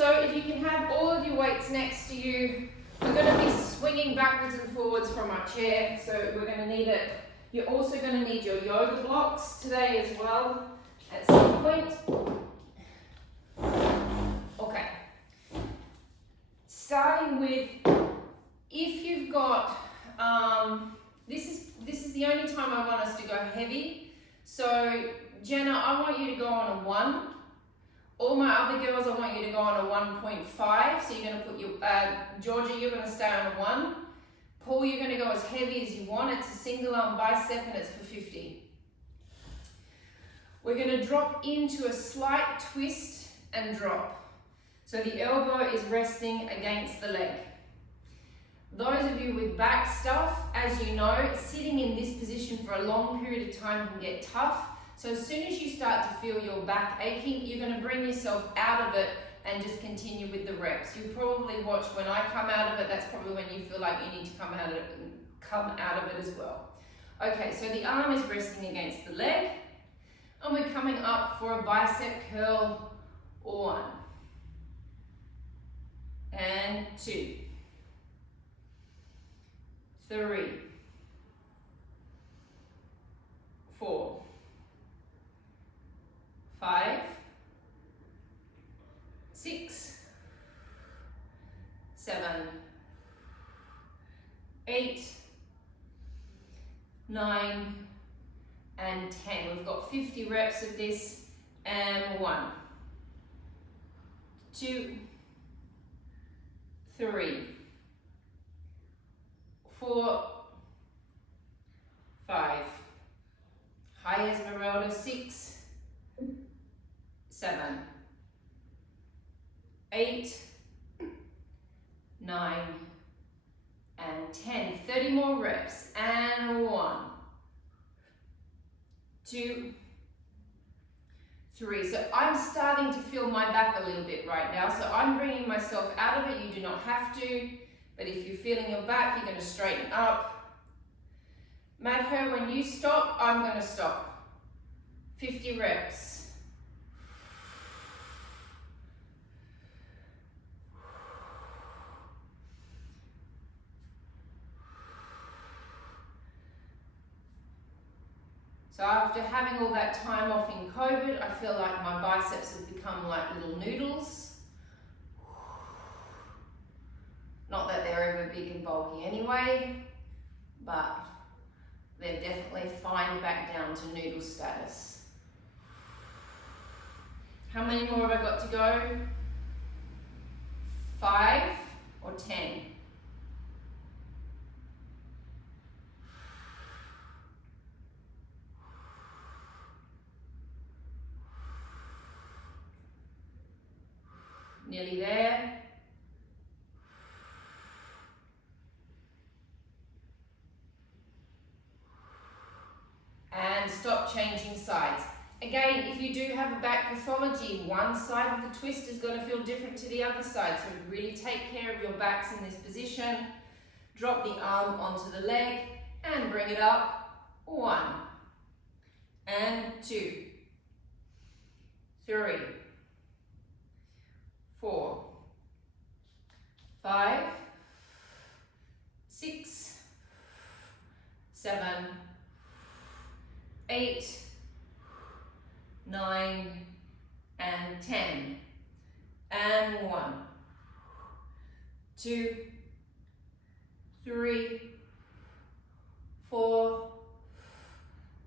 So if you can have all of your weights next to you, we're going to be swinging backwards and forwards from our chair, so we're going to need it. You're also going to need your yoga blocks today as well at some point. Okay. Starting with, if you've got, this is the only time I want us to go heavy. So Jenna, I want you to go on a 1. All my other girls, I want you to go on a 1.5. So you're going to put your, Georgia, you're going to stay on a 1. Paul, you're going to go as heavy as you want. It's a single arm bicep and it's for 50. We're going to drop into a slight twist and drop. So the elbow is resting against the leg. Those of you with back stuff, as you know, sitting in this position for a long period of time can get tough. So as soon as you start to feel your back aching, you're going to bring yourself out of it and just continue with the reps. You probably watch when I come out of it, that's probably when you feel like you need to come out of it as well. Okay, so the arm is resting against the leg, and we're coming up for a bicep curl. 1 and 2, 3, 4, 5, 6, 7, 8, 9, and 10. We've got 50 reps of this, and 1, 2, 3, 4, 5, high Esmeralda, 6, 7, 8, 9, and 10. 30 more reps, and 1, 2, 3. So I'm starting to feel my back a little bit right now, so I'm bringing myself out of it. You do not have to, but if you're feeling your back, you're going to straighten up. Madhu, when you stop, I'm going to stop. 50 reps. So after having all that time off in COVID, I feel like my biceps have become like little noodles. Not that they're ever big and bulky anyway, but they've definitely fined back down to noodle status. How many more have I got to go? 5 or 10? Nearly there. And stop changing sides. Again, if you do have a back pathology, one side of the twist is going to feel different to the other side. So really take care of your backs in this position. Drop the arm onto the leg and bring it up. 1 and 2, 3, 4, 5, 6, 7, 8, 9, and 10. And 1, 2, 3, 4,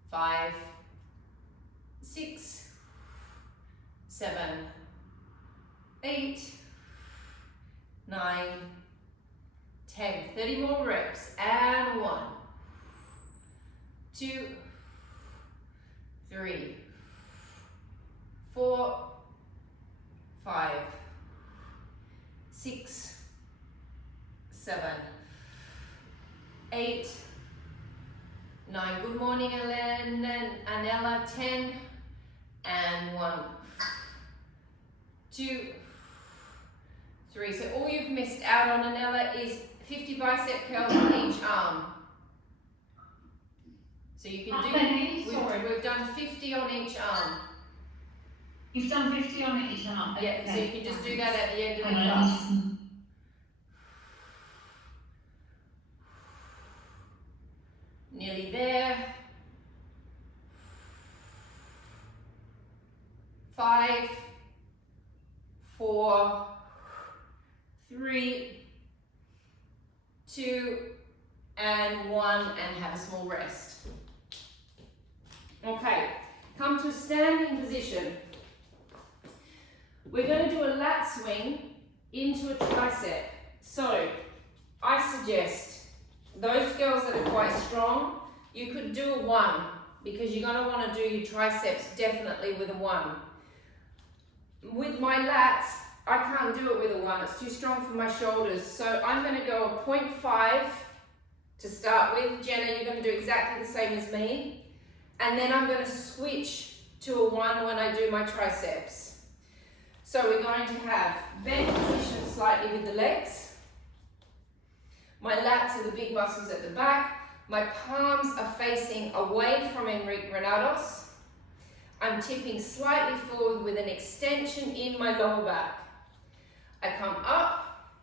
5, 6, 7, 8, 9, 10. 30 more reps. And 1, 2, 3, 4, 5, 6, 7, 8, 9. Good morning, Anella. 10 and 1, 2, 3. So all you've missed out on, Anella, is 50 bicep curls on each arm. So you can do, we've done 50 on each arm. You've done 50 on each arm. Yeah, so you can just do that at the end of the class. Nearly there. 5, 4, 3, 2, and 1, and have a small rest. Okay, come to a standing position. We're going to do a lat swing into a tricep. So, I suggest those girls that are quite strong, you could do a 1, because you're going to want to do your triceps definitely with a 1. With my lats, I can't do it with a 1, it's too strong for my shoulders. So I'm going to go a 0.5 to start with. Jenna, you're going to do exactly the same as me. And then I'm going to switch to a 1 when I do my triceps. So we're going to have bend position slightly with the legs. My lats are the big muscles at the back. My palms are facing away from Enrique Granados. I'm tipping slightly forward with an extension in my lower back. I come up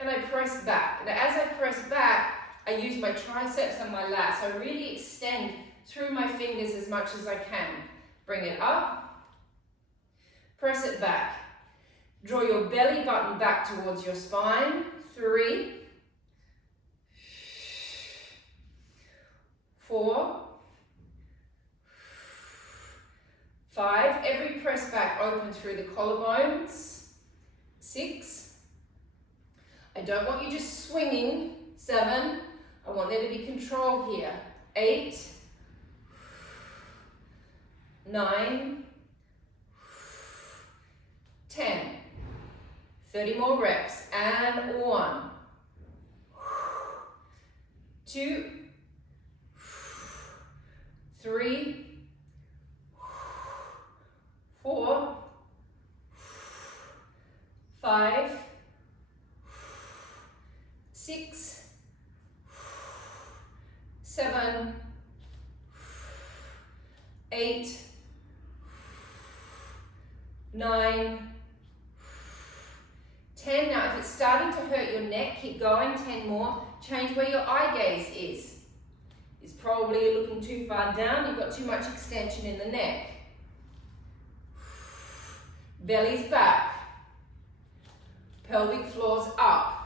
and I press back. And as I press back, I use my triceps and my lats. I really extend through my fingers as much as I can. Bring it up, press it back. Draw your belly button back towards your spine. 3, 4, 5, every press back open through the collarbones. 6, I don't want you just swinging. 7, I want there to be control here. 8, 9, 10, 30 more reps, and 1, 2, 3, 4, 5, 6, 7, 8, 9, 10. Now, if it's starting to hurt your neck, keep going. 10 more. Change where your eye gaze is. It's probably looking too far down. You've got too much extension in the neck. Belly's back. Pelvic floor's up.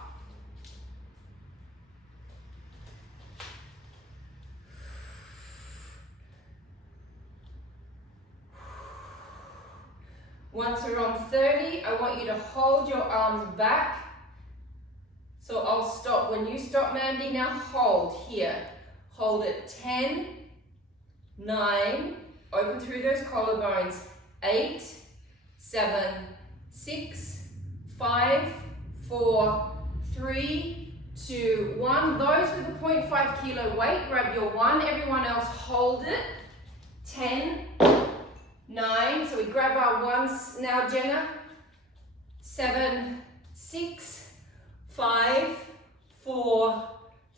Once we're on 30, I want you to hold your arms back. So I'll stop. When you stop, Mandy, now hold here. Hold it. 10, 9, open through those collarbones. 8, 7, 6, 5, 4, 3, 2, 1. Those with a 0.5 kilo weight, grab your 1. Everyone else, hold it. 10, 9, so we grab our 1s now, Jenna. 7, 6, 5, 4,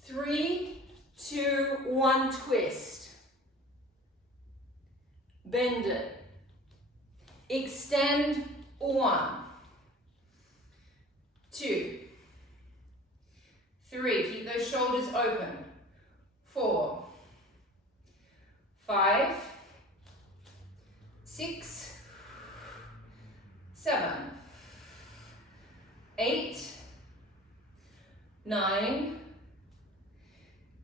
3, 2, 1, twist. Bend it. Extend. 1, 2, 3, keep those shoulders open. 4, 5, 6, 7, 8, 9,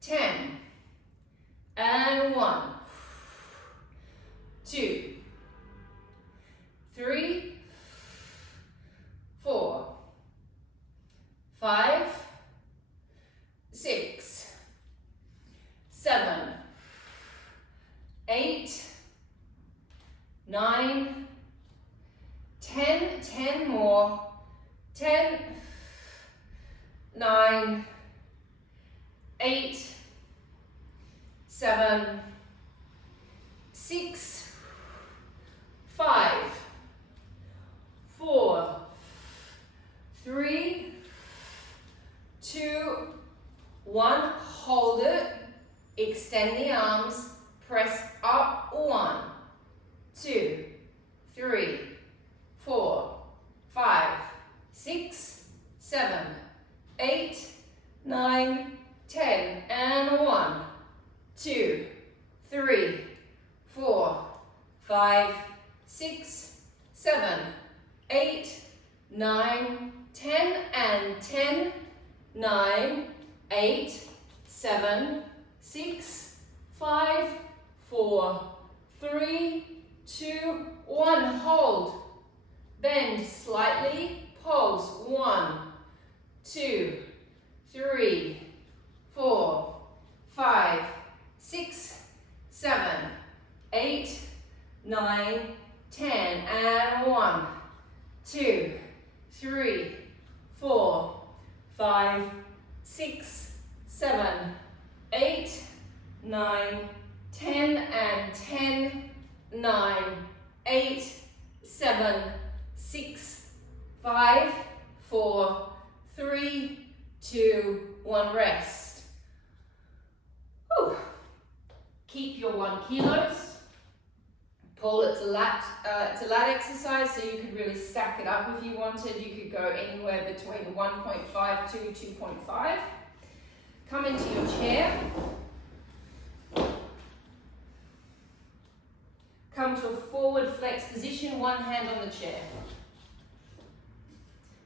10, and 1, 2, 3, 4, 5, 6, 7, 8, 9, 10, 10 more, 10, 9, 8, 7, 6, 5, 4, 3, 2, 1, hold it, extend the arms, press up. 1, 3, 4, 5, 6, 7, 8, 9, 10, and 1, 2, 3, 4, 5, 6, 7, 8, 9, 10, and 10, 9, 8, 7, 6, 5, 4, 3, 2, 1. Hold. Bend slightly. Pulse. 1, 2, 3, 4, 5, 6, 7, 8, 9, 10, and 1, 2, 3, 4, 5, 6, 7, 8, 9, 10, and 10, 9, 8, 7, 6, 5, 4, 3, 2, 1. Rest. Whew. Keep your 1 kilos. Pull it to lat exercise, so you could really stack it up if you wanted. You could go anywhere between 1.5 to 2.5. Come into your chair. Come to a forward flex position, one hand on the chair.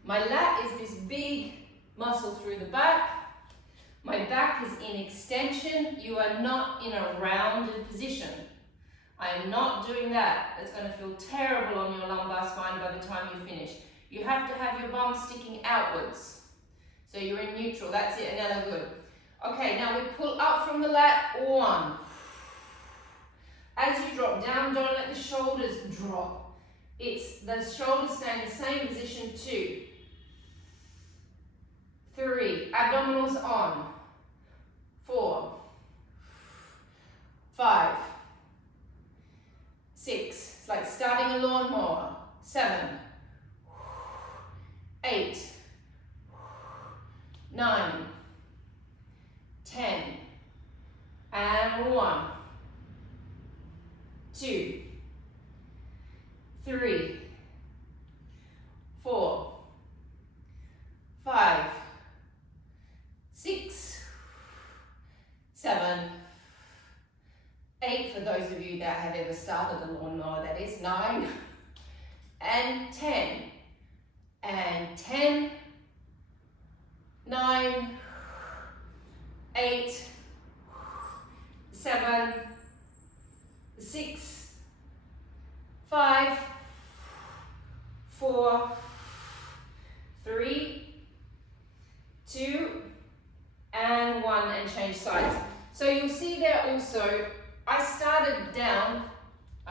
My lat is this big muscle through the back. My back is in extension. You are not in a rounded position. I am not doing that. It's going to feel terrible on your lumbar spine by the time you finish. You have to have your bum sticking outwards. So you're in neutral. That's it. Another good. Okay, now we pull up from the lat. 1. As you drop down, don't let the shoulders drop. It's the shoulders stay in the same position. 2, 3, abdominals on. 4, 5, 6, it's like starting a lawnmower. 7, 8, 9, 10, and 1, 2, 3, 4, 5, 6, 7, 8 for those of you that have ever started a lawnmower, that is. 9, and 10, and 10, 9, 8, 7, 6, 5, 4, 3, 2, and 1, and change sides. So you'll see there also, I started down,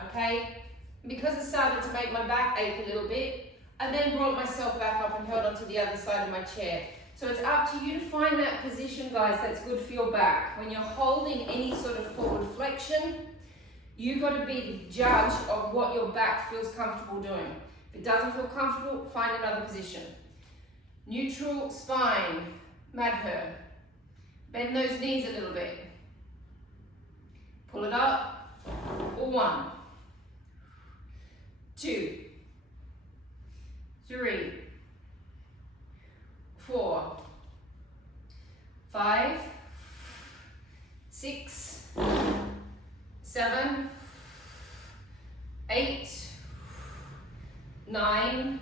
okay, because it started to make my back ache a little bit. I then brought myself back up and held onto the other side of my chair. So it's up to you to find that position, guys, that's good for your back. When you're holding any sort of forward flexion, you've got to be the judge of what your back feels comfortable doing. If it doesn't feel comfortable, find another position. Neutral spine, Madhur. Bend those knees a little bit. Pull it up. 1, 2, 3, 4, 5, 6, 7, 8, 9,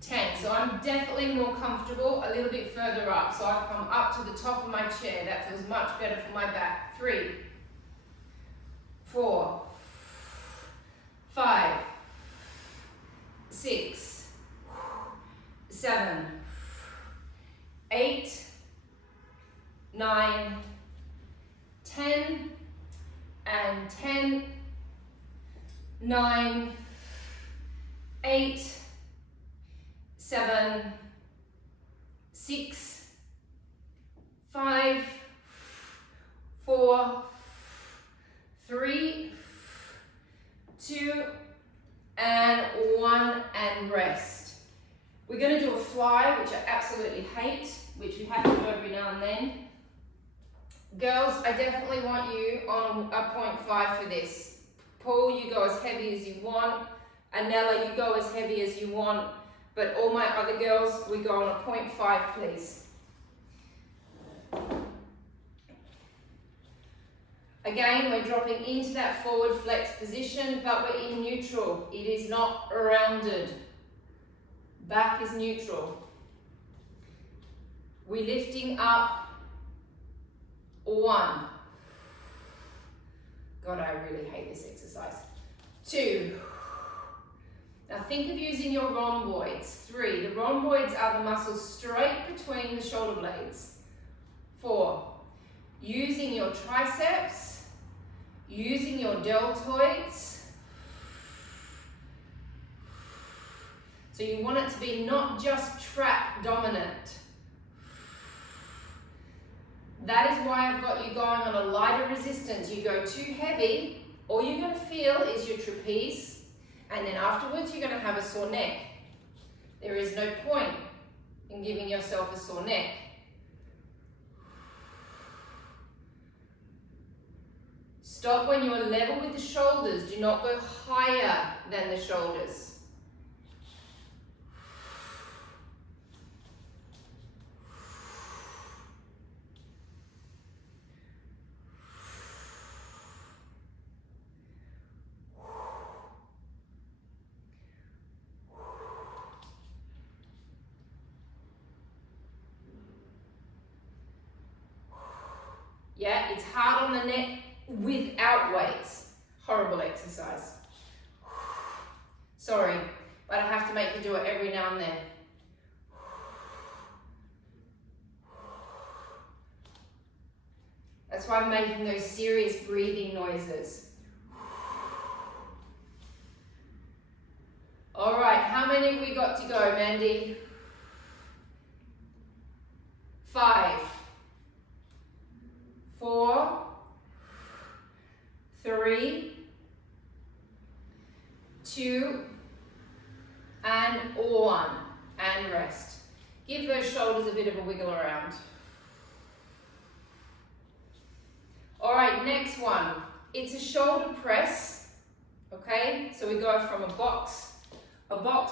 10. So I'm definitely more comfortable a little bit further up. So I've come up to the top of my chair. That feels much better for my back. 3, 4, 5, 6, 7, 8, 9, 10, and 10, 9, 8, 7, 6, 5, 4, 3, 2, and 1, and rest. We're going to do a fly, which I absolutely hate, which we have to do every now and then. Girls, I definitely want you on a 0.5 for this. Pull, you go as heavy as you want. Anella, you go as heavy as you want, but all my other girls, we go on a 0.5, please. Again, we're dropping into that forward flex position, but we're in neutral. It is not rounded. Back is neutral. We're lifting up. 1. God, I really hate this exercise. 2. Now think of using your rhomboids. 3. The rhomboids are the muscles straight between the shoulder blades. 4. Using your triceps, using your deltoids. So you want it to be not just trap dominant. That is why I've got you going on a lighter resistance. You go too heavy, all you're going to feel is your trapeze, and then afterwards you're going to have a sore neck. There is no point in giving yourself a sore neck. Stop when you are level with the shoulders. Do not go higher than the shoulders. Yeah, it's hard on the neck without weights. Horrible exercise. Sorry, but I have to make you do it every now and then. That's why I'm making those serious breathing noises. All right, how many have we got to go, Mandy? 5, 4, 3, 2, and 1, and rest. Give those shoulders a bit of a wiggle around. All right, next one. It's a shoulder press, okay? So we go from a box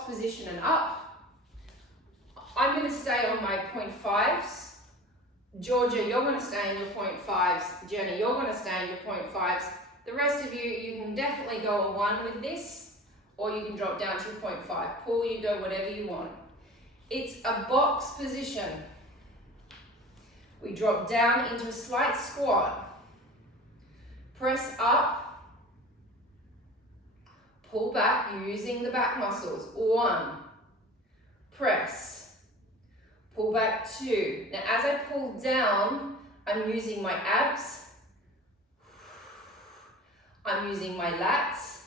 position and up. I'm gonna stay on my 0.5s. Georgia, you're going to stay in your 0.5s. Jenny, you're going to stay in your 0.5s. The rest of you, you can definitely go a 1 with this, or you can drop down to your 0.5. Pull, you go whatever you want. It's a box position. We drop down into a slight squat. Press up. Pull back, you're using the back muscles. 1. Press. Pull back 2. Now as I pull down, I'm using my abs. I'm using my lats.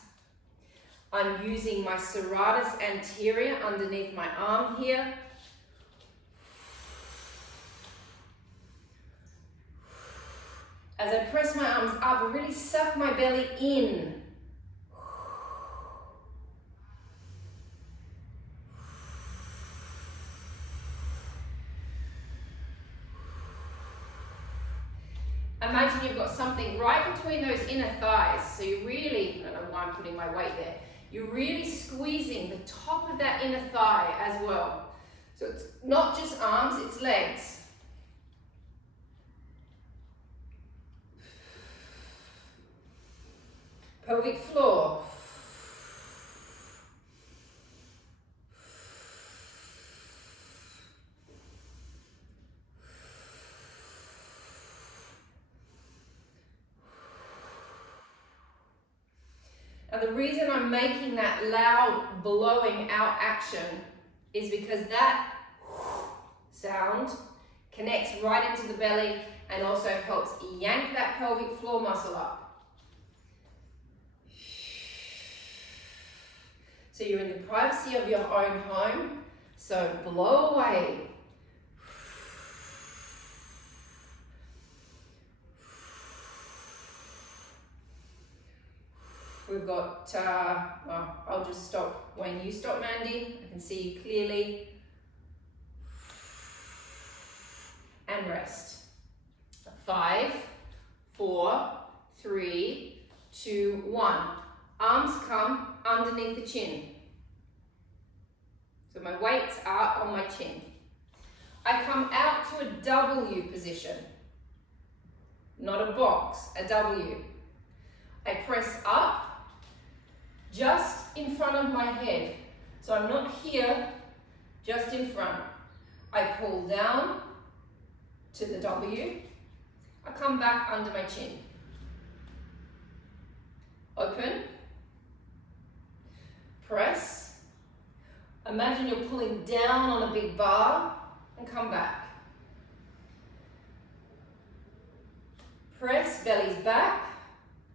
I'm using my serratus anterior underneath my arm here. As I press my arms up, I really suck my belly in. Imagine you've got something right between those inner thighs. So you really, I don't know why I'm putting my weight there. You're really squeezing the top of that inner thigh as well. So it's not just arms, it's legs. Pelvic floor. Now the reason I'm making that loud blowing out action is because that sound connects right into the belly and also helps yank that pelvic floor muscle up. So you're in the privacy of your own home, so blow away. We've got, well, I'll just stop when you stop, Mandy. I can see you clearly. And rest. 5, 4, 3, 2, 1. Arms come, underneath the chin. So my weights are on my chin. I come out to a W position, not a box, a W. I press up just in front of my head. So I'm not here, just in front. I pull down to the W. I come back under my chin. Open. Press. Imagine you're pulling down on a big bar and come back. Press, belly's back,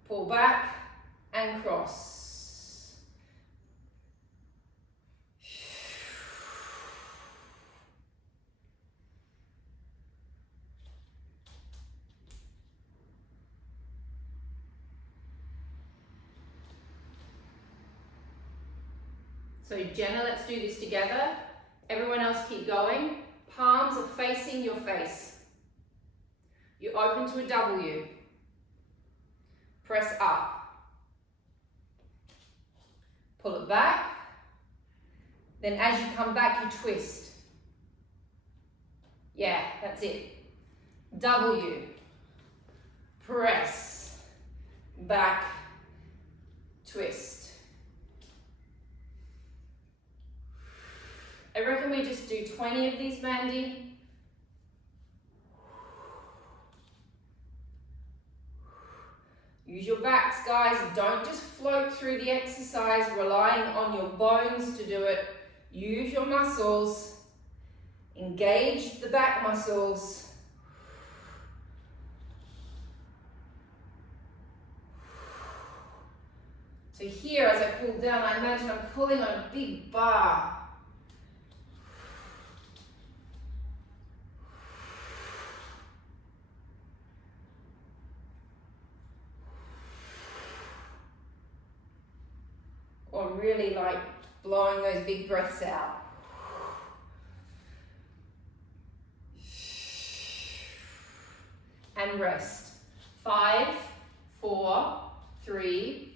pull back and cross. So Jenna, let's do this together. Everyone else keep going. Palms are facing your face. You open to a W. Press up. Pull it back. Then as you come back, you twist. Yeah, that's it. W. Press. Back. Twist. I reckon we just do 20 of these, Mandy. Use your backs, guys. Don't just float through the exercise relying on your bones to do it. Use your muscles. Engage the back muscles. So here, as I pull down, I imagine I'm pulling on a big bar. Or really like blowing those big breaths out. And rest. 5, 4, 3,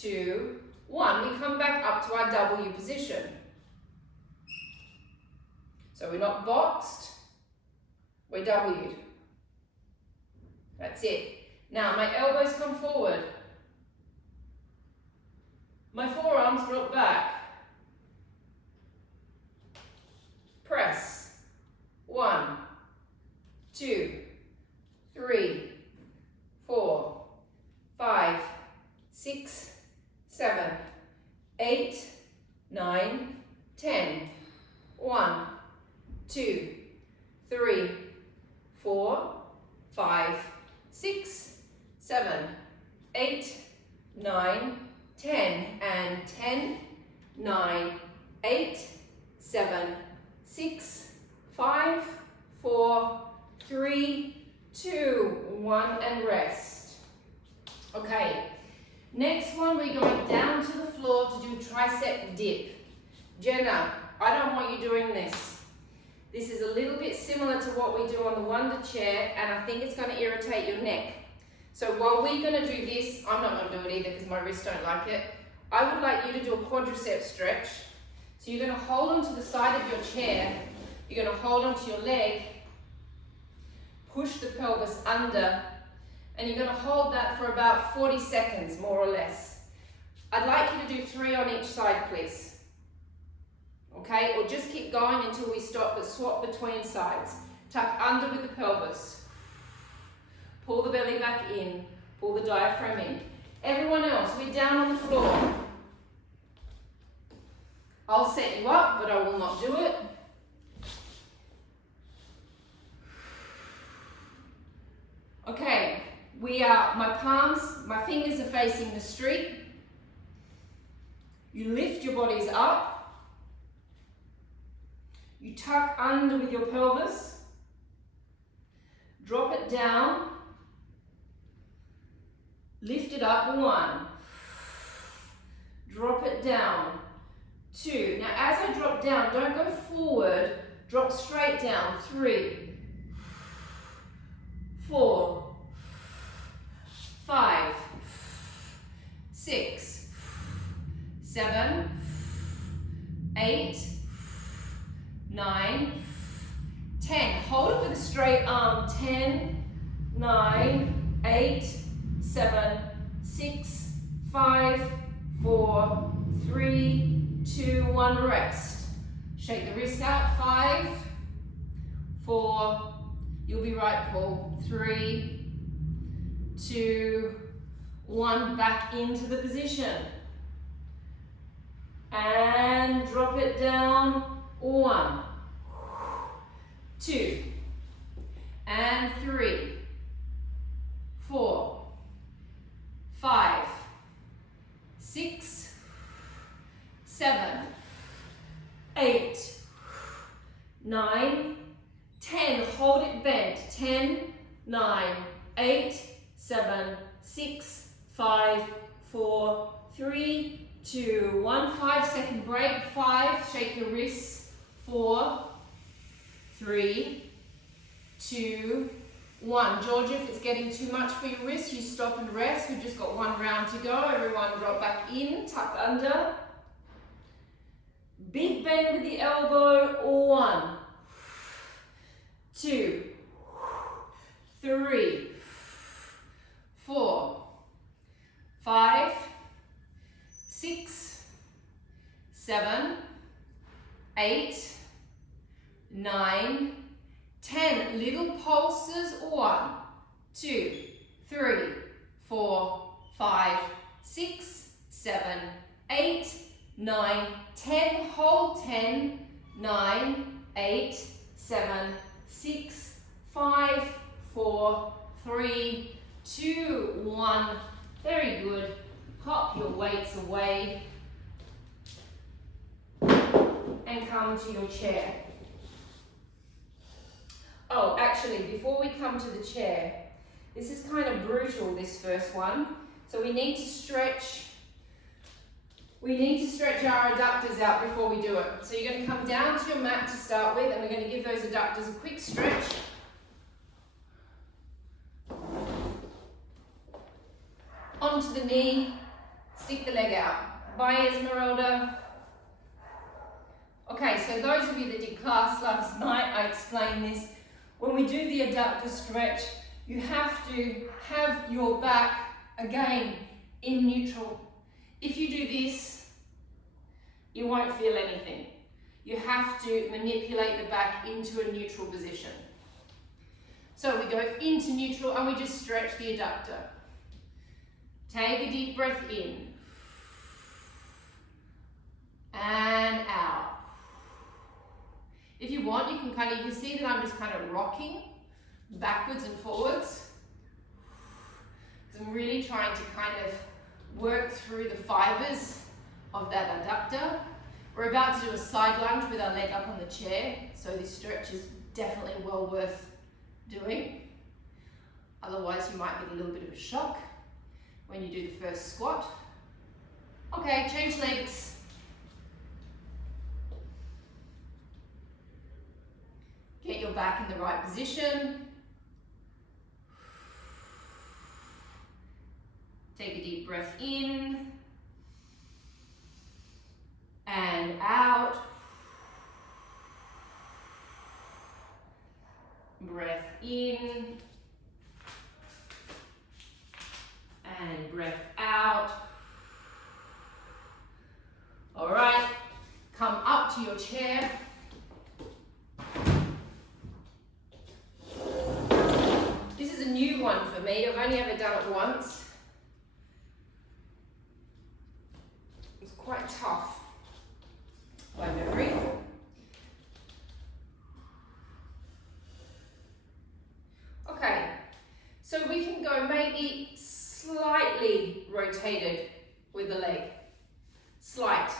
2, 1. We come back up to our W position. So we're not boxed, we're W'd. That's it. Now my elbows come forward. My forearms drop back. Press. 1, 2, 3, 4, 5, 6, 7, 8, 9, 10. 1, 2, 3, 4, 5, 6, 7, 8, 9, 10. And 10, 9, 8, 7, 6, 5, 4, 3, 2, 1, and rest. Okay, next one we're going down to the floor to do tricep dip. Jenna, I don't want you doing this. This is a little bit similar to what we do on the Wonder Chair, and I think it's going to irritate your neck. So while we're going to do this, I'm not going to do it either because my wrists don't like it. I would like you to do a quadricep stretch. So you're going to hold onto the side of your chair. You're going to hold onto your leg, push the pelvis under, and you're going to hold that for about 40 seconds, more or less. I'd like you to do 3 on each side, please. Okay, or just keep going until we stop, but swap between sides. Tuck under with the pelvis. Pull the belly back in, pull the diaphragm in. Everyone else, we're down on the floor. I'll set you up, but I will not do it. Okay, my palms, my fingers are facing the street. You lift your bodies up. You tuck under with your pelvis. Drop it down. Lift it up, 1. Drop it down, 2. Now as I drop down, don't go forward, drop straight down, 3, 4, 5, 6, 7, 8, 9, 10. Hold it with a straight arm. 10, 9, 8, 7, 6, 5, 4, 3, 2, 1. Rest. Shake the wrist out. 5, 4, you'll be right, Paul. 3, 2, 1. Back into the position. And drop it down. 1, 2, and 3, 4, 5, 6, 7, 8, 9, 10. Hold it bent. 10, 9, 8, 7, 6, 5, 4, 3, 2, 1. 5-second break. 5. Shake your wrists. 4, 3, 2, 1. Georgia, if it's getting too much for your wrist, you stop and rest. We've just got 1 round to go. Everyone drop back in, tuck under. Big bend with the elbow. 1, 2, 3, 4, 5, 6, 7, 8, 9, 10. Little pulses. 1, 2, 3, 4, 5, 6, 7, 8, 9, 10. Hold. 10, 9, 8, 7, 6, 5, 4, 3, 2, 1. Very good. Pop your weights away and come to your chair. Oh, actually, before we come to the chair, this is kind of brutal, this first one. So we need to stretch our adductors out before we do it. So you're going to come down to your mat to start with, and we're going to give those adductors a quick stretch. Onto the knee, stick the leg out. Bye, Esmeralda. Okay, so those of you that did class last night, I explained this. When we do the adductor stretch, you have to have your back, again, in neutral. If you do this, you won't feel anything. You have to manipulate the back into a neutral position. So we go into neutral and we just stretch the adductor. Take a deep breath in. And out. If you want, you can see that I'm just kind of rocking backwards and forwards. Because I'm really trying to kind of work through the fibers of that adductor. We're about to do a side lunge with our leg up on the chair, so this stretch is definitely well worth doing. Otherwise, you might get a little bit of a shock when you do the first squat. Okay, change legs. Get your back in the right position. Take a deep breath in and out. Breath in and breath out. All right, come up to your chair. This is a new one for me. I've only ever done it once. It's quite tough by memory. Okay, so we can go maybe slightly rotated with the leg. Slight.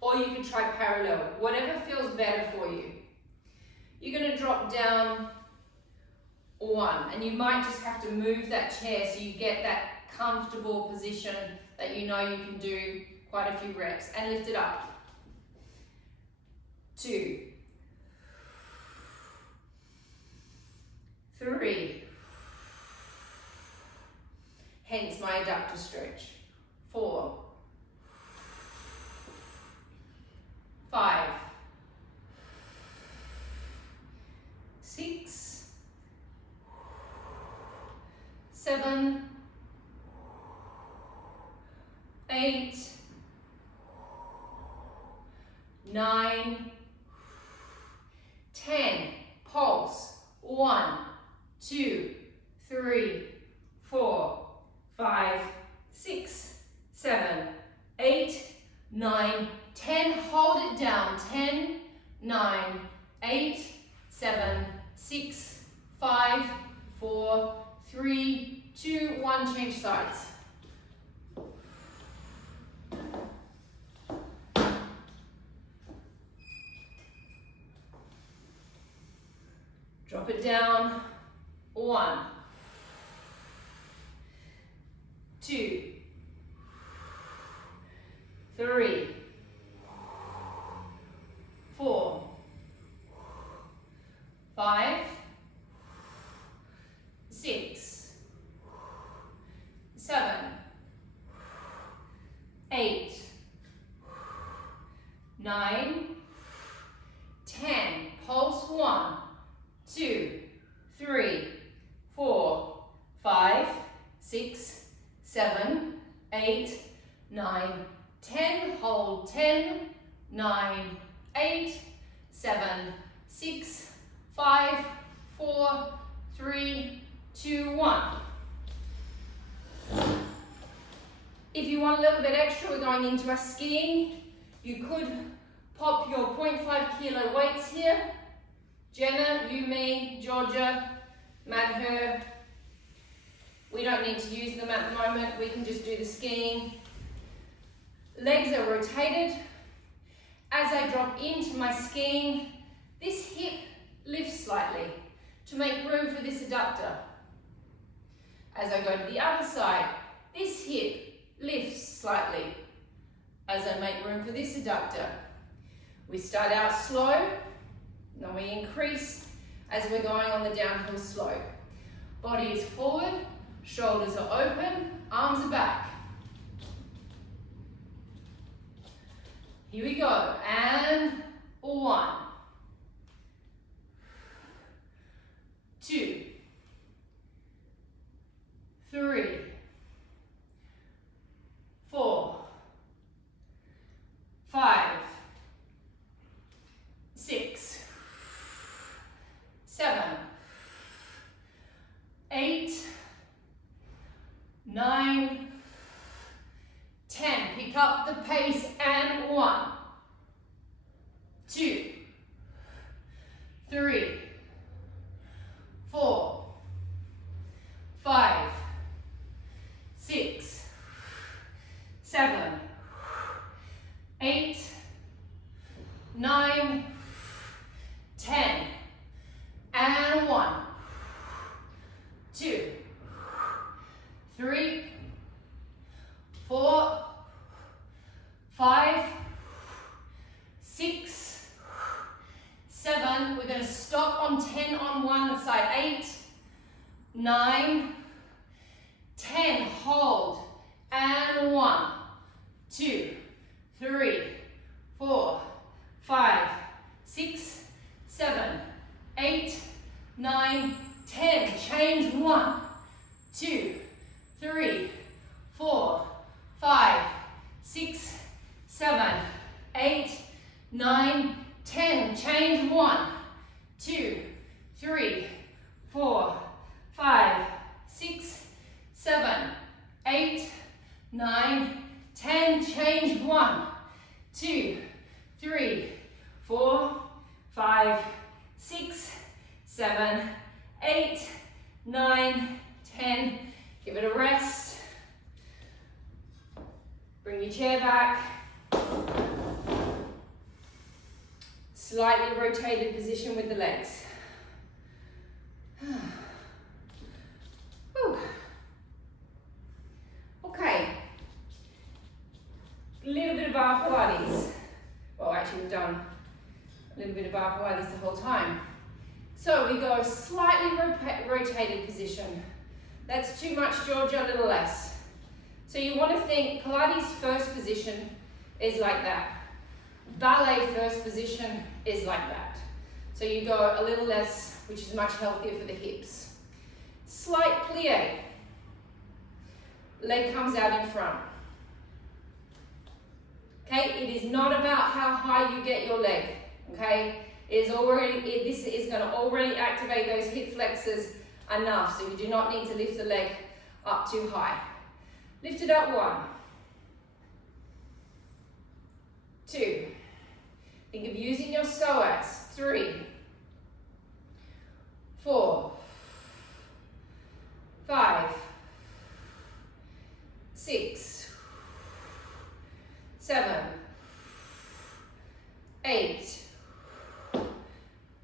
Or you can try parallel. Whatever feels better for you. You're going to drop down 1, and you might just have to move that chair so you get that comfortable position that you know you can do quite a few reps, and lift it up. 2, 3, hence my adductor stretch. 4, 7, 8, 9, 10. Pulse. 1, 2, 3, 4, 5, 6, 7, 8, 9, 10. Hold it down. 10, 9, 8, 7, 6, 5, 4, 3, 2, 1. Change sides. Drop it down. 1, 2, 3, 4, 5, 6, 7, 8, 9, 10. Pulse. 1, 2, 3, 4, 5, 6, 7, 8, 9, 10. Hold. 10, 9, 8, 7, 6, 5, 4, 3, 2, 1. If you want a little bit extra, we're going into our skiing. You could pop your 0.5 kilo weights here. Jenna, you, me, Georgia, Matt, her. We don't need to use them at the moment. We can just do the skiing. Legs are rotated. As I drop into my skiing, this hip lifts slightly to make room for this adductor. As I go to the other side, this hip lifts slightly as I make room for this adductor. We start out slow, then we increase as we're going on the downhill slope. Body is forward, shoulders are open, arms are back. Here we go, and 1, 2, 3, 4, 5, 6, 7, 8, 9, 10. Pick up the pace, and 1, 2, 3, 4, 5, 6, 7, 8, 9, 10, and 1, 2, 3, 4, 5, 6, 7. We're going to stop on 10 on one side. 8, 9, 10. Hold. And 1, 2, 3, 4, 5, 6, 7, 8, 9, 10. Change. 1, 2, 3, 4, 5, 6, 7, 8, 9, 10. Change. 1, 2, 3, 4, 5, 6, 7, 8, 9, 10. Change. 1, 2, 3, 4, 5, 6, 7, 8, 9, 10. Give it a rest. Bring your chair back. Slightly rotated position with the legs. Whew. Okay. A little bit of Barre Pilates. Well, actually we've done a little bit of Barre Pilates the whole time. So we go slightly rotated position. That's too much, Georgia, a little less. So you want to think Pilates first position is like that. Ballet first position is like that. So you go a little less, which is much healthier for the hips. Slight plie. leg comes out in front. Okay, it is not about how high you get your leg. Okay, this is going to already activate those hip flexors enough, so you do not need to lift the leg up too high. Lift it up 1, 2. Think of using your psoas. 3, 4, 5, 6, 7, 8,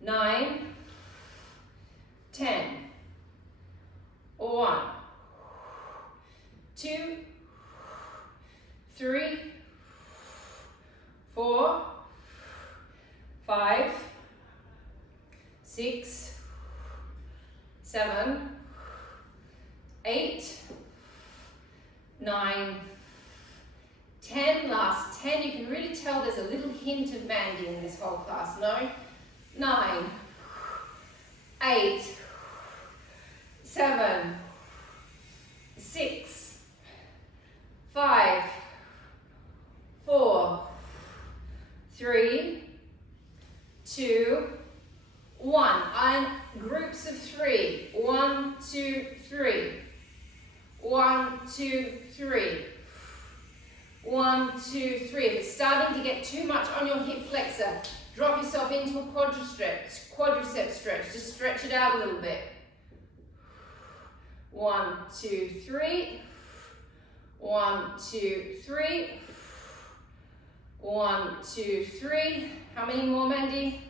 9, 10. 1, 2, 3, 4, 5, 6, 7, 8, 9, 10. Last 10. You can really tell there's a little hint of Mandy in this whole class. No? 9, 8, 7, 6, 5, 4, 3, 2, 1. And groups of 3. 1, 2, 3. 1, 2, 3. 1, 2, 3. If it's starting to get too much on your hip flexor, drop yourself into a quadricep stretch. Just stretch it out a little bit. 1, 2, 3. 1, 2, 3. 1, 2, 3. How many more, Mandy?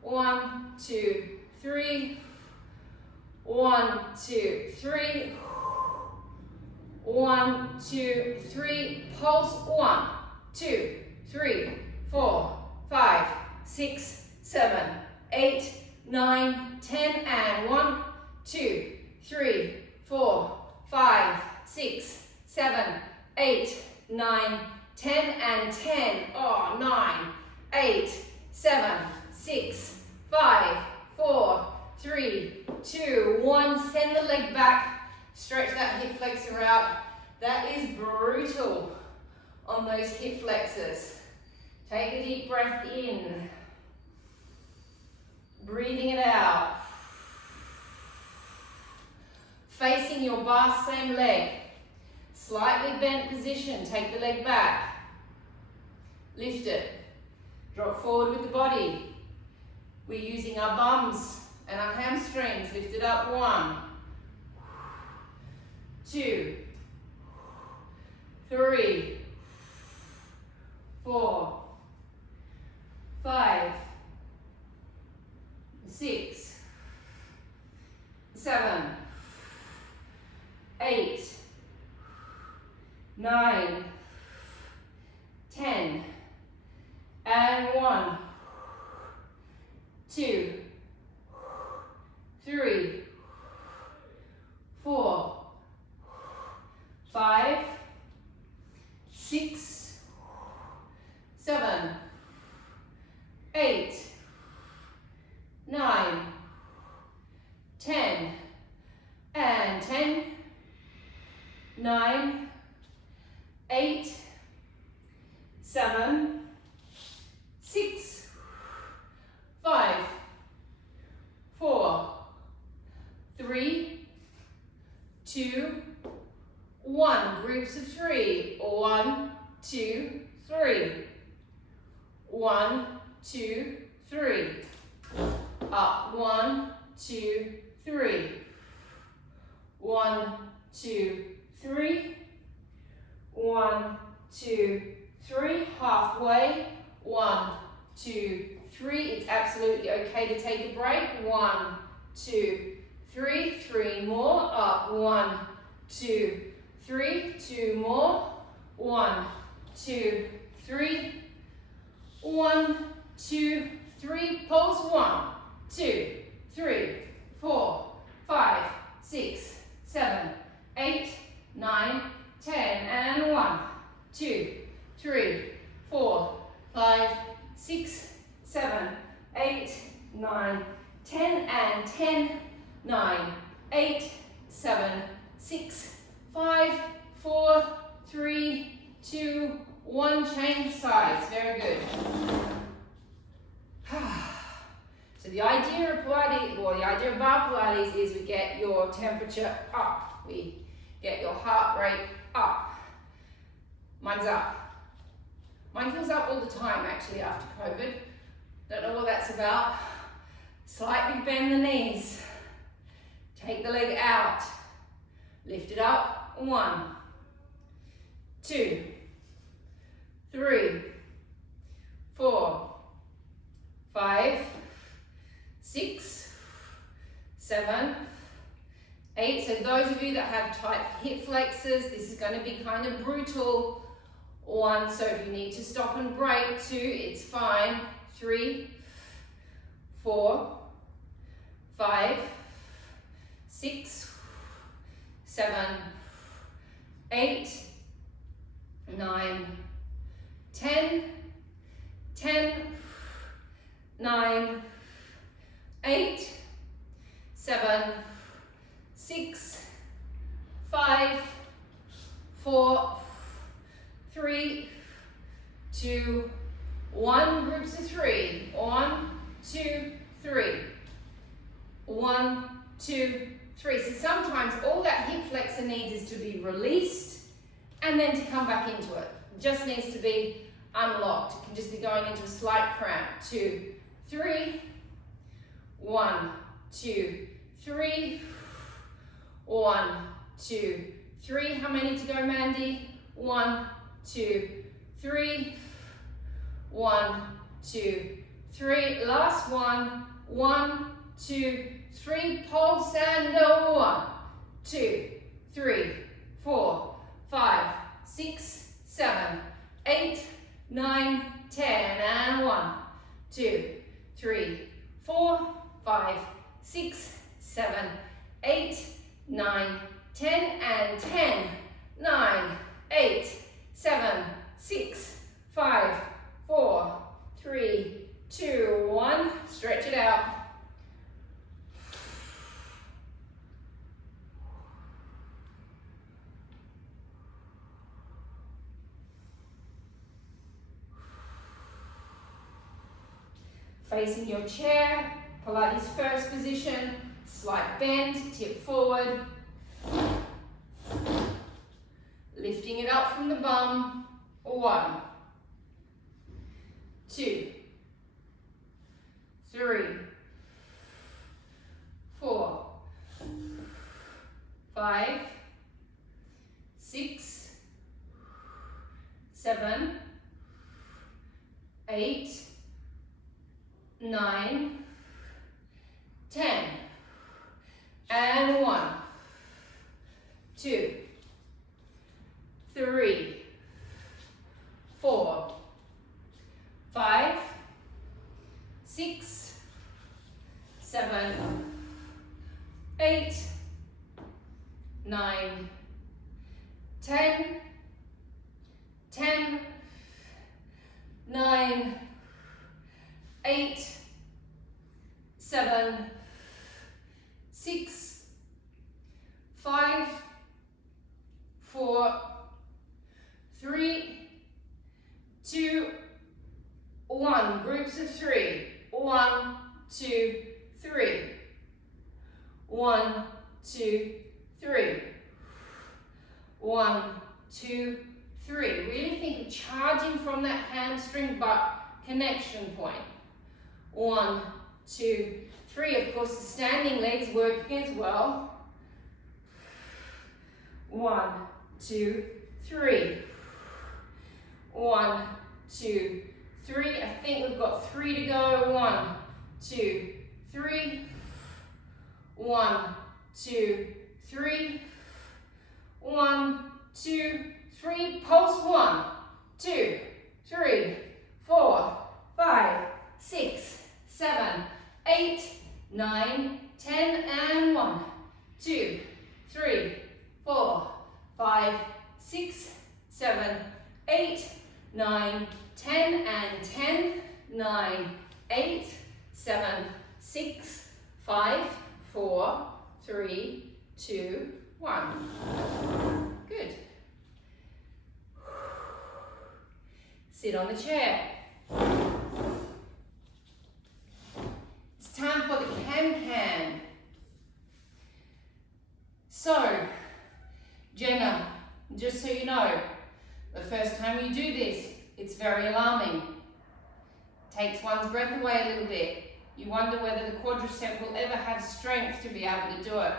1, 2, 3. 1, 2, 3. 1, 2, 3. Pulse. 1, 2, 3, 4, 5, 6, 7, 8, 9, 10, and 1, 2, 3, 4, 5, 6, 7, 8, 9, 10, and 10. Oh, 9, 8, 7, 6, 5, 4, 3, 2, 1. Send the leg back. Stretch that hip flexor out. That is brutal on those hip flexors. Take a deep breath in. Breathing it out. Facing your bar, same leg. Slightly bent position. Take the leg back. Lift it. Drop forward with the body. We're using our bums and our hamstrings. Lift it up. 1, 2, 3, 4, 5, 6, 7, 8, 9, 10, and 1, 2, 3, 4, 5, 6, 7, 8, 9, 10, and 10, 9, 8, 7, 6, 5, 4, 3, 2, 1. Groups of 3. 1, 2, 3. 1, 2, 3. Up. 1, 2, 3. 1, 2, 3. 1, 2, 3. Halfway. 1, 2, 3. It's absolutely okay to take a break. 1, 2, 3. 3 more. Up. 1, 2, 3. 2 more. 1, 2, 3. 1, 2, 3. Pulse. 1, 2, 3, 4, 5, 6, 7, 8, 9, 10, and 1, 2, 3, 4, 5, 6, 7, 8, 9, 10, and 10, 9, 8, 7, 6, 5, 4, Change sides, very good. So the idea of Pilates, or the idea of Barre Pilates, is we get your temperature up. We get your heart rate up. Mine's up. Mine feels up all the time actually after COVID. Don't know what that's about. Slightly bend the knees. Take the leg out. Lift it up. 1, 2, 3, 4, 5, 6, 7, 8. So those of you that have tight hip flexors, this is going to be kind of brutal. 1, so if you need to stop and break. 2, it's fine. 3, 4, 5, 6, 7, 8, 9, 10, 10, 9, 8, 7, 6, 5, 4, 3, 2, 1. Groups of 3. 1, 2, 3. 1, 2, 3. So sometimes all that hip flexor needs is to be released and then to come back into it. It just needs to be unlocked. It can just be going into a slight cramp. 2, 3. 1, 2, 3. 1, 2, 3. How many to go, Mandy? 1, 2, 3. 1, 2, 3. Last one. 1, 2, 3. Pulse and 1, 2, 3, 4, 5, 6, 7, 8, 9, 10. And 1, 2, 3, 4, 5, 6, 7, 8, 9, 10. And 10, 9, 8, 7, 6, 5, 4, 3, 2, 1. Stretch it out. Facing your chair, Pilates first position, slight bend, tip forward. Lifting it up from the bum. 1, 2, 3, 4, 5, 6, 7, 8, 9, 10. And 1, 2, 3, 4, 5, 6, 7, 8, 9, 10, 10, 9, 8, 7, 6, 5, 4, 3, 2, 1. Groups of 3. 1, 2, 3. 1, 2, 3. 1, 2, 3. Really think of charging from that hamstring butt connection point. 1, 2, 3. Of course, the standing legs working as well. 1, 2, 3. 1, 2, 3. I think we've got 3 to go. 1, 2, 3. 1, 2, 3. 1, 2, 3. Pulse. 1, 2, 3, 4, 5, 6, 7, 8, 9, 10. And 1, 2, 3, 4, 5, 6, 7, 8, 9, 10. And 10, 9, 8, 7, 6, 5, 4, 3, 2, 1. Good. sit on the chair. It's time for the can-can. So, Jenna, just so you know, the first time you do this, it's very alarming. Takes one's breath away a little bit. You wonder whether the quadricep will ever have strength to be able to do it.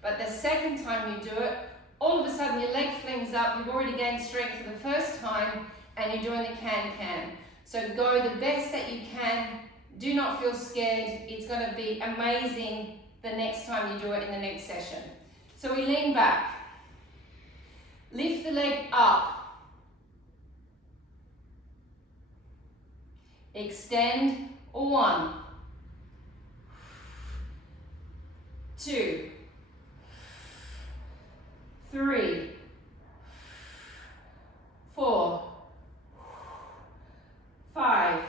But the second time you do it, all of a sudden your leg flings up, you've already gained strength for the first time, and you're doing the can-can. So go the best that you can. Do not feel scared. It's going to be amazing the next time you do it in the next session. So we lean back. Lift the leg up. Extend. 1, 2, 3, 4, 5,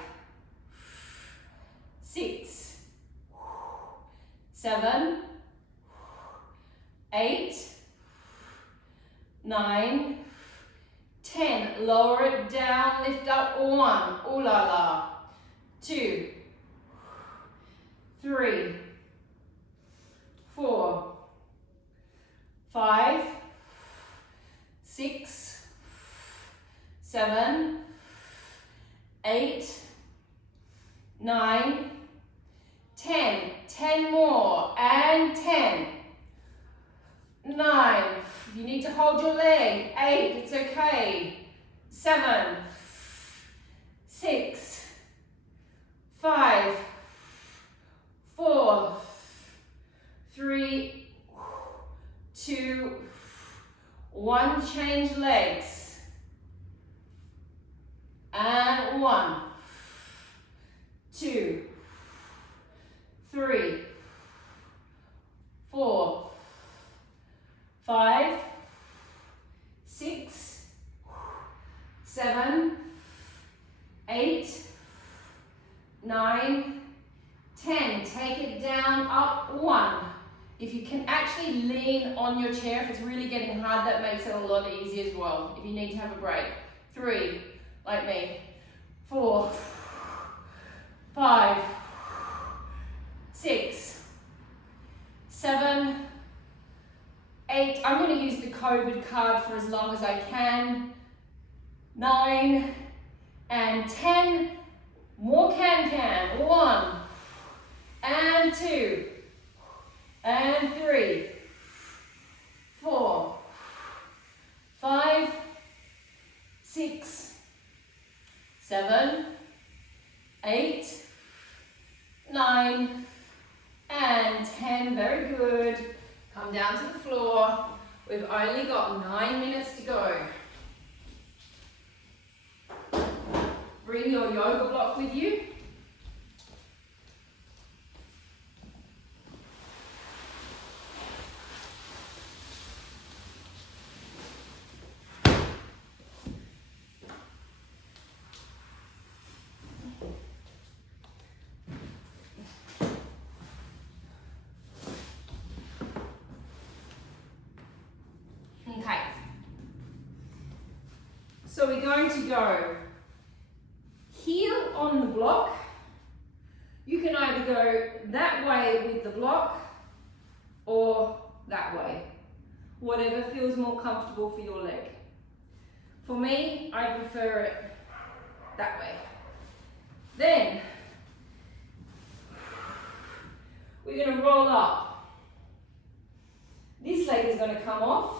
6, 7, 8, 9, 10. Lower it down, lift up. 1, ooh la la. 2, 3, 4, 5, 6, 7, 8, 9, 10. 10 more, and 10, 9. You need to hold your leg. 8, it's okay. 7, 6, 5, 4, 3, 2, 1. Change legs. And 1, 2, 3, 4, 5, 6, 7, 8, 9, 10. Take it down, up. 1. If you can actually lean on your chair, if it's really getting hard, that makes it a lot easier as well, if you need to have a break. 3, like me. 4, 5, 6, 7, 8. I'm going to use the COVID card for as long as I can. 9 and 10. More can-can. 1 and 2 and 3, 4, 5, 6, 7, 8, 9, and 10. Very good. Come down to the floor. We've only got 9 minutes to go. Bring your yoga block with you. Okay. So we're going to go heel on the block. You can either go that way with the block or that way. Whatever feels more comfortable for your leg. For me, I prefer it that way. Then, we're going to roll up. This leg is going to come off.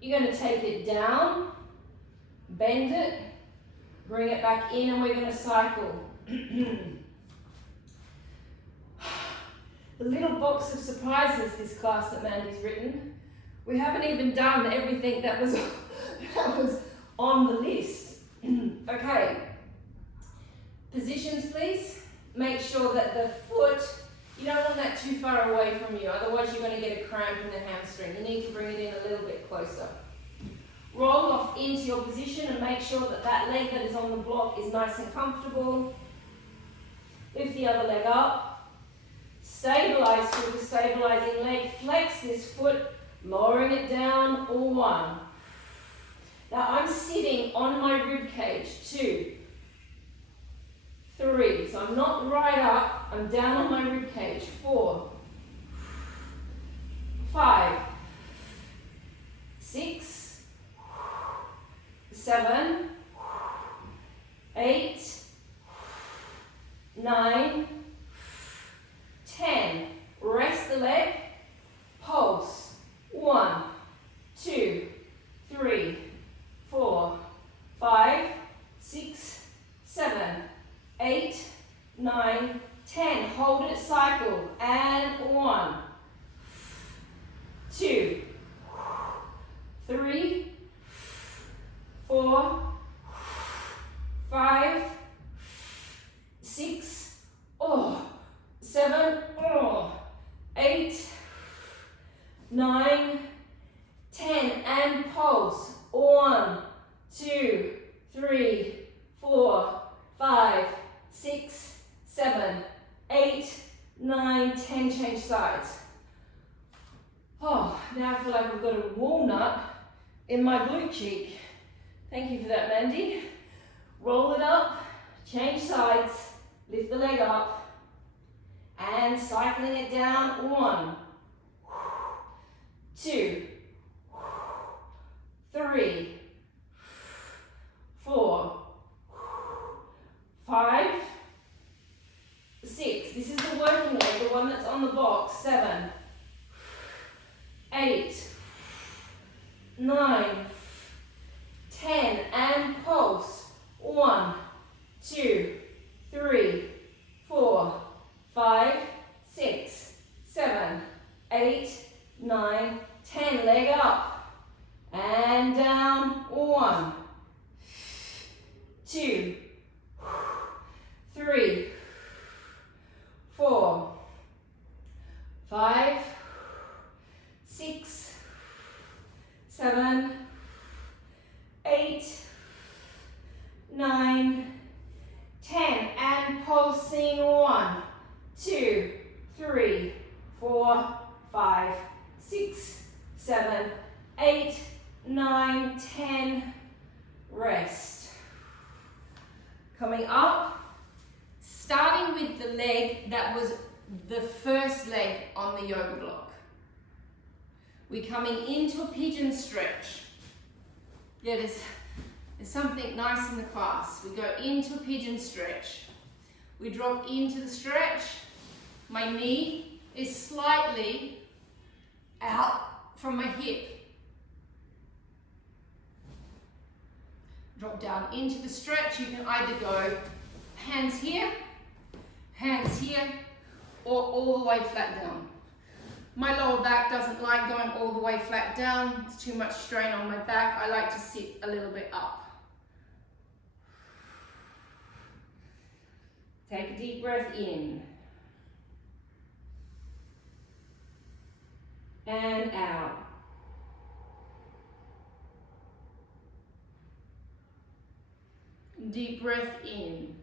You're going to take it down, bend it, bring it back in, and we're going to cycle. The little box of surprises, this class that Mandy's written. We haven't even done everything that was on the list. Okay. Positions, please. Make sure that the foot, you don't want that too far away from you, otherwise you're going to get a cramp in the hamstring. You need to bring it in a little bit closer. Roll off into your position and make sure that that leg that is on the block is nice and comfortable. Lift the other leg up. Stabilize through the stabilizing leg. Flex this foot, lowering it down. 1, Now I'm sitting on my rib cage. 2, 3. So I'm not right up, I'm down on my rib cage. 4, 5, 6, 7, 8, 9, 10. Rest the leg, pulse. 1, 2, 3, 4, 5, 6, 7, 8, 9, 10. Hold it, cycle. And 1, 2, 3, 4, 5, 6, 7, 8, 9, 10. And pulse. 1, 2, 3, 4, 5, 6, 7, 8, 9, 10. Change sides. Now I feel like I've got a walnut in my glute cheek. Thank you for that, Mandy. Roll it up, change sides, lift the leg up, and cycling it down. 1, 2, 3, 4, 5, 6. This is the working leg, the one that's on the box. 7, 8, 9, 10. And pulse. 1, 2, 3, 4, 5, 6, 7, 8, 9, 10. Leg up and down. 1, 2, 3, 4, 5, 6, 7, 8, 9, 10. And pulsing. 1, 2, 3, 4, 5, 6, 7, 8, 9, 10. Rest. Coming up, starting with the leg that was the first leg on the yoga block. We're coming into a pigeon stretch. Yeah, there's something nice in the class. We go into a pigeon stretch. We drop into the stretch. My knee is slightly out from my hip. Drop down into the stretch. You can either go hands here, or all the way flat down. My lower back doesn't like going all the way flat down. It's too much strain on my back. I like to sit a little bit up. Take a deep breath in. And out. Deep breath in.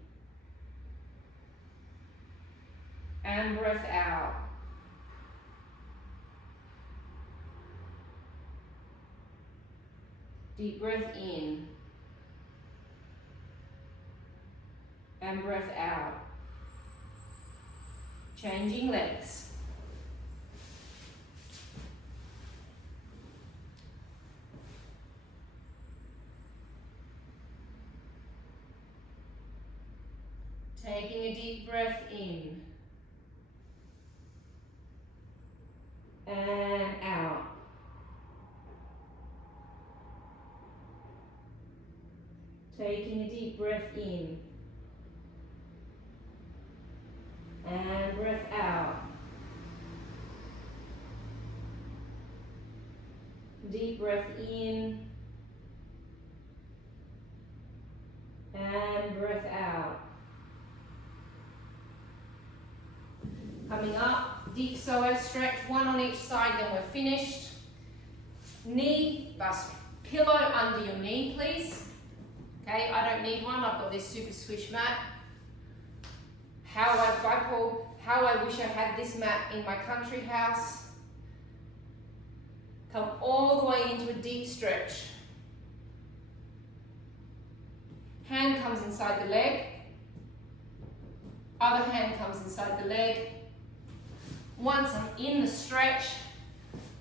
And breath out. Deep breath in. And breath out. Changing legs. Taking a deep breath in. And out. Taking a deep breath in. And breath out. Deep breath in. And breath out. Coming up, deep psoas stretch, one on each side, then we're finished. Knee, pillow under your knee, please. Okay, I don't need one, I've got this super swish mat. How I wish I had this mat in my country house. Come all the way into a deep stretch. Hand comes inside the leg. Other hand comes inside the leg. Once I'm in the stretch,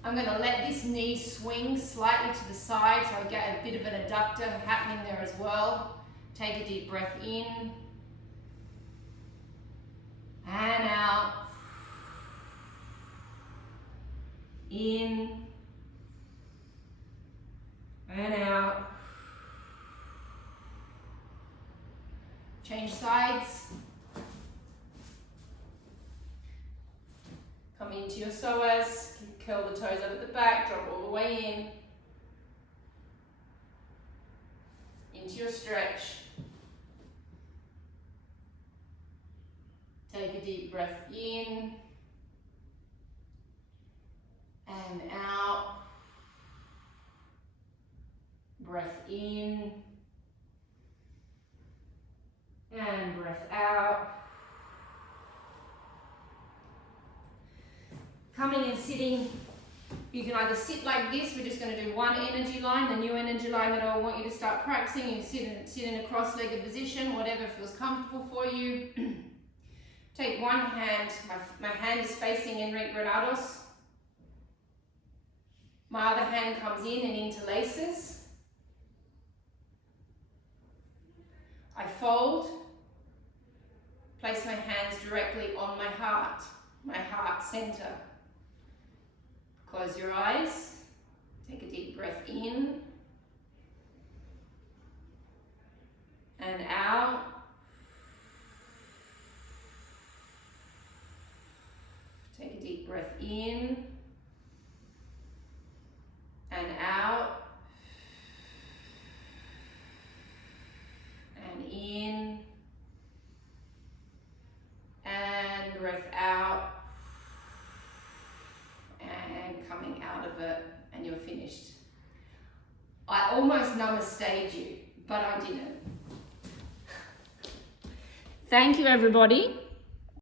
I'm going to let this knee swing slightly to the side so I get a bit of an adductor happening there as well. Take a deep breath in and out. In and out. Change sides. Come into your psoas, curl the toes over the back, drop all the way in. Into your stretch. Take a deep breath in and out. Breath in and breath out. Coming and sitting, you can either sit like this, we're just going to do one energy line, the new energy line that I want you to start practicing. You sit in a cross-legged position, whatever feels comfortable for you. Take one hand, my hand is facing Granados. My other hand comes in and interlaces. I fold, place my hands directly on my heart center. Close your eyes, take a deep breath in and out. Take a deep breath in and out and in and breath out. And coming out of it, and you're finished. I almost namaste'd you, but I didn't. Thank you, everybody.